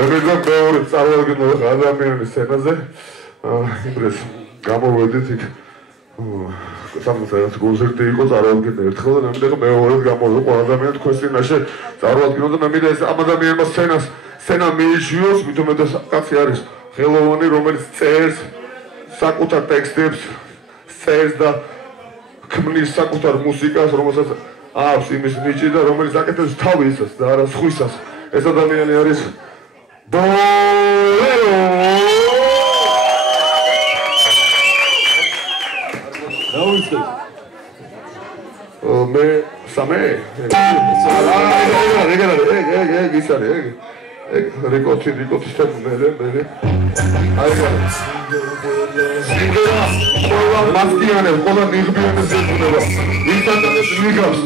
მეგობრებო, მეორე წარვაგინო ადამიანის სცენაზე. იმრეს გამოვედით იქ. სამწუხაროდ კონცერტი იყო წარვაგინე ერთხელ და მე მინდა მეორედ გამოვიყო ადამიანი თქვენ წინაშე წარვაგინო და მე მინდა ეს ამ ადამიანმა სცენა მიიშვიოს, მithumetas კაცი არის ხელოვანი, რომელიც წერს საკუთარ ტექსტებს, წერს და ქმნის საკუთარ მუსიკას, რომელსაც აქვს იმის ნიჭი და რომელიც აკეთებს თავისას და არა სხვისას. ეს ადამიანი არის ბოლერო. მე სამე რიკოთი მე ყველა მასკიანებს, ყველა ნიღბიანებს ეძღვნება ვისადაც ნიგავს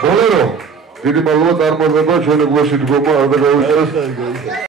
ბოლერო დიდი მადლობა წარმოგვიდგება ჩვენი გულში დგომა არ დაგავიწყდეს